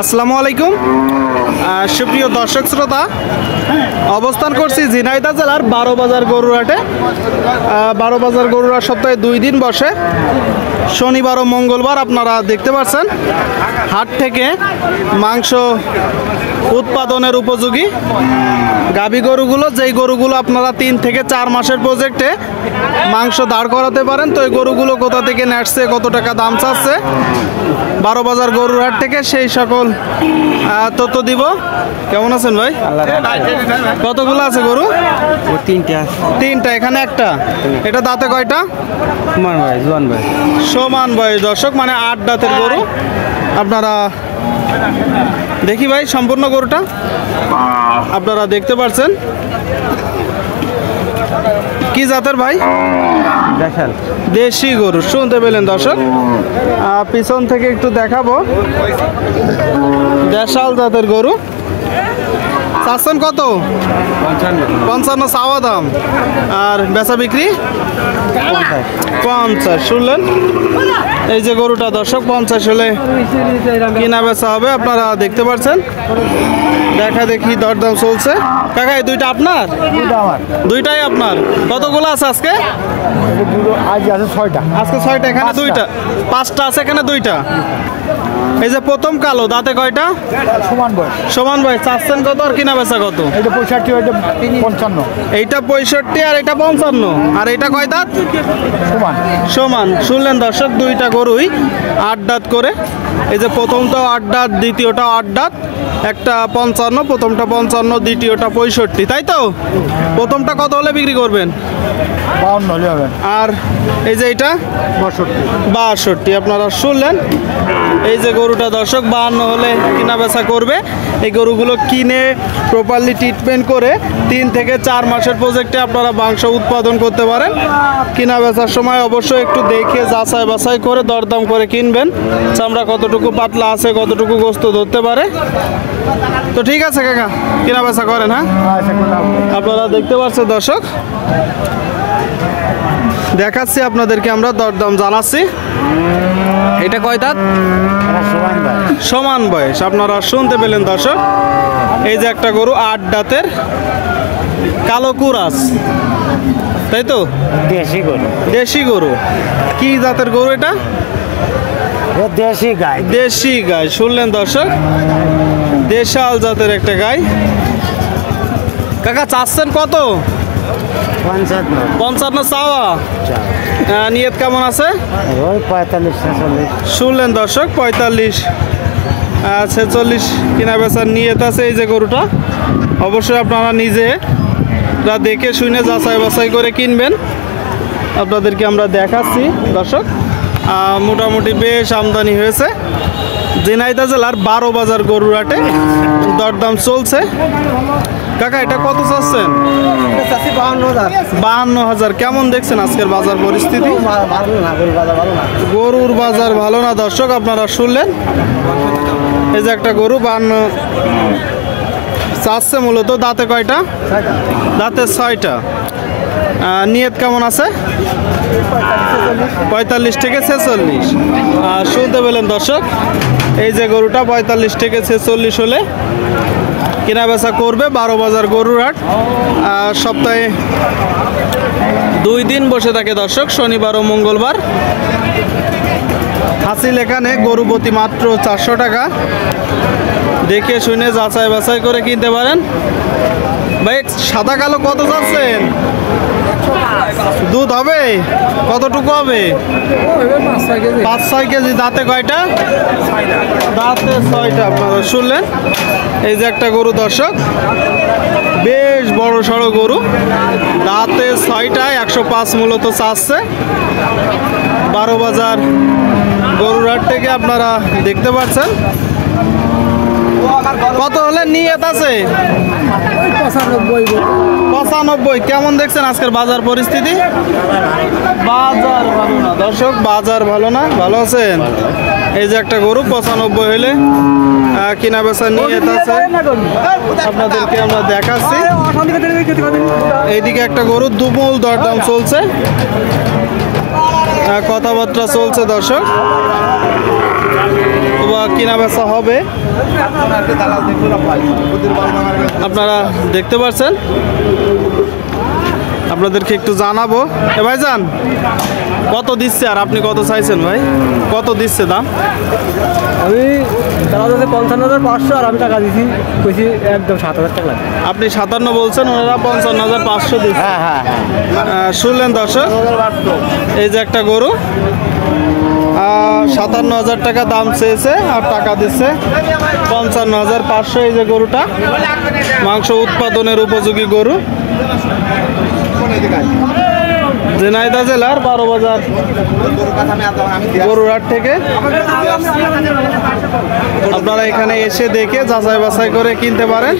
আসসালামু আলাইকুম সুপ্রিয় দর্শক শ্রোতা, অবস্থান করছি ঝিনাইদহ জেলার 12 বাজার গরুরহাটে। 12 বাজার গরুরহাট সপ্তাহে 2 দিন বসে, শনিবার ও মঙ্গলবার। আপনারা দেখতে পাচ্ছেন হাট থেকে মাংস উৎপাদনের উপযোগী গাভী গরুগুলো, যেই গরুগুলো আপনারা 3 থেকে 4 মাসের প্রজেক্টে মাংস দাঁড় করাতে পারেন। তো এই গরুগুলো কোথা থেকে নেটছে, কত টাকা দাম চাচ্ছে 12 বাজার গরুরহাট থেকে, সেই সকল তথ্য দিব। কেমন আছেন ভাই? কতগুলো আছে গরু? তিনটা। এখানে একটা। এটা দাঁতে কয়টা? সমান ভাই দর্শক, মানে 8 দাঁতের গরু। আপনারা দেখি ভাই সম্পূর্ণ গরুটা আপনারা দেখতে পাচ্ছেন। কি জাতের ভাই? দেশি গরু। শুনতে পেলেন দর্শক, পিছন থেকে একটু দেখাবো। দেশাল জাতের গরু। চাচ্ছেন কত? 55 চাওয়া দাম, আর বেচা বিক্রি 50। শুনলেন, এই যে গরুটা দর্শক 50 হলে কিনা বেচা হবে। আপনারা দেখতে পাচ্ছেন, দেখা দেখি দরদাম চলছে। কাকা এই দুইটা আপনার? দুইটাই আপনার। কতগুলো আছে আজকে? আজকে 6টা। এখানে 2টা। 5টা আছে, এখানে 2টা। এই যে প্রথম কালো, দাঁতে কয়টা? সমান ভাই। চাচ্ছেন কত আর কিনা বেচা কত? এটা 65, 55। এইটা 65 আর এটা 55। আর এটা কয় দাঁত? সমান। শুনলেন দর্শক, 2টা গরুই 8 দাঁত করে। এই যে প্রথমটাও 8 দাঁত, দ্বিতীয়টাও 8 দাঁত। একটা 55, প্রথমটা 55, দ্বিতীয়টা 65, তাই তো? প্রথমটা কত হলে বিক্রি করবেন? 52 হলে হবে। আর এই যে এটা 62। আপনারা শুনলেন, এই যে গরুটা দর্শক 52 হলে কিনা বেচা করবে। এই গরুগুলো কিনে প্রপারলি ট্রিটমেন্ট করে 3 থেকে 4 মাসের প্রজেক্টে আপনারা মাংস উৎপাদন করতে পারেন। কিনা বেচার সময় অবশ্যই একটু দেখে যাচাই বাছাই করে দরদাম করে কিনবেন। চামড়া কতটুকু পাতলা আছে, কতটুকু গোস্ত ধরতে পারে। তো ঠিক আছে কাকা, কিনা বেচা করেন। হ্যাঁ, আপনারা দেখতে পাচ্ছেন দর্শক, দেখাচ্ছি আপনাদেরকে, আমরা দরদাম জানাচ্ছি। এটা কয় দাঁত? সমান বয়স। আপনারা শুনতে পেলেন দর্শক, এই যে একটা গরু 8 দাঁতের কালো কুরাস, তাই তো? দেশি গরু। কি জাতের গরু এটা? দেশি গাই। শুনলেন দর্শক, দেশাল জাতের একটা গাই। কাকা চাচ্ছেন কত? 55 চাওয়া। নিয়ত কেমন আছে? 45-46। শুনলেন দর্শক, 45-46 কিনা বেচার নিয়ত আছে। এই যে গরুটা অবশ্যই আপনারা নিজেরা দেখে শুনে যাচাই বাছাই করে কিনবেন। আপনাদেরকে আমরা দেখাচ্ছি দর্শক, মোটামুটি বেশ আমদানি হয়েছে ঝিনাইদহ জেলার 12 বাজার গরুরহাটে। দরদাম চলছে। কাকা এটা কত চাচ্ছেন? 52,000। কেমন দেখছেন আজকের বাজার পরিস্থিতি? গরুর বাজার ভালো না দর্শক, আপনারা শুনলেন। এই যে একটা গরু 52 চাচ্ছে মূলত। দাঁতে কয়টা? দাঁতে 6টা। নিয়ত কেমন আছে? 45 থেকে 46। শুনতে পেলেন দর্শক, এই যে গরুটা 45 থেকে 46 হলে কেনা বেচা করবে। 12 বাজার গরুরহাট সপ্তাহে 2 দিন বসে থাকে দর্শক, শনিবার ও মঙ্গলবার। হাসিল এখানে গরু প্রতি মাত্র 400 টাকা। দেখে শুনে যাচাই বাছাই করে কিনতে পারেন। ভাই সাদা কালো কত চাচ্ছেন? দুধ হবে কতটুকু হবে? 5-6 কেজি। দাঁতে কয়টা? দাঁতে 6টা। আপনারা শুনলেন, এই যে একটা গরু দর্শক, বেশ বড় সড়ো গরু, দাঁতে 6টায় 105 মূলত চাচ্ছে। 12 বাজার গরুরহাট থেকে আপনারা দেখতে পাচ্ছেন। কত হলে নিয়ত আছে? 95। কেমন দেখছেন আজকের বাজার পরিস্থিতি? বাজার ভালো না দর্শক, বাজার ভালো না। ভালো আছেন? এই যে একটা গরু 95 হলে কিনা বেচা নিয়ত আছে। আপনাদেরকে আমরা দেখাচ্ছি। এইদিকে একটা গরু দুমূল দরদাম চলছে, কথাবার্তা চলছে দর্শক। কিনা বেচা হবে। আপনারা দেখতে পাচ্ছেন, আপনাদেরকে একটু জানাবো। এ ভাইজান কত দিচ্ছে আর আপনি কত চাইছেন ভাই? কত দিচ্ছে দাম? আমি টাকা দিতে 55,500 আর আমি টাকা দিছি কইছি একদম 7,000 টাকা লাগে। আপনি 57 বলছেন, ওনারা 55,500 দিচ্ছে। হ্যাঁ হ্যাঁ হ্যাঁ শুনলেন দর্শক, এই যে একটা গরু 57,000 টাকা দাম চেয়েছে আর টাকা দিচ্ছে 55,500। এই যে গরুটা মাংস উৎপাদনের উপযোগী গরু, ঝিনাইদহ জেলার 12 বাজার গরুর হাট থেকে। আপনারা এখানে এসে দেখে যাচাই বাছাই করে কিনতে পারেন।